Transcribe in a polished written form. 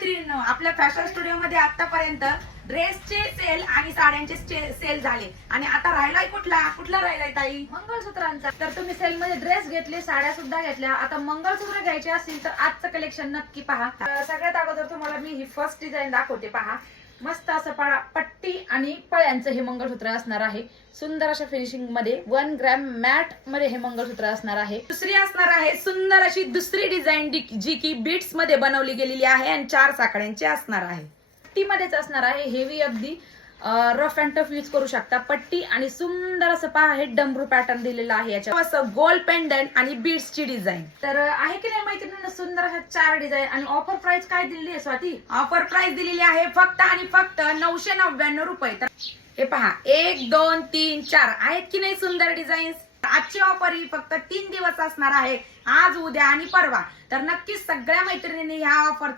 मैत्रिणींनो, आपल्या fashion studio मध्ये आतापर्यंत ड्रेसचे सेल आणि साड्यांचे सेल झाले आणि आता राहिलाय कुठला राहिलाय ताई? मंगळसूत्रांचा. तर तुम्ही सेल मध्ये ड्रेस घेतले, साड्या सुद्धा घेतल्या, आता मंगळसूत्र घ्यायचे असतील तर आजचं कलेक्शन नक्की पहा. सगळ्यात अगोदर तुम्हाला मी ही फर्स्ट डिझाईन दाखवते. पहा, मस्त असं पट्टी आणि पळ्यांचं हे मंगळसूत्र असणार आहे. सुंदर अशा फिनिशिंग मध्ये 1 ग्रॅम मॅट मध्ये हे मंगळसूत्र असणार आहे. दुसरी असणार आहे सुंदर अशी दुसरी डिझाईन जी की बीट्स मध्ये बनवली गेलेली आहे आणि 4 साखळ्यांची असणार आहे. पट्टी मध्येच असणार आहे. हेवी अगदी रफ अँड टफ यूज करू शकता. पट्टी आणि सुंदर असं पहा, हे डमरू पॅटर्न दिलेलं आहे याच्यावर. असं गोल्ड पेंडंट आणि बीट्स ची डिझाइन. तर आहे की नाही मैत्रिणींना, सुंदर अशा 4 डिझाईन. आणि ऑफर प्राइस काय दिलेली आहे स्वाती? ऑफर प्राइस दिलेली आहे फक्त आणि फक्त 999 रुपये. तर हे पहा, 1 2 3 4 आहेत की नाही सुंदर डिझाईन्स. आजची ऑफर ही फक्त 3 दिवस असणार आहे, आज, उद्या आणि परवा. तर नक्कीच सगळ्या मैत्रिणींनी ह्या ऑफर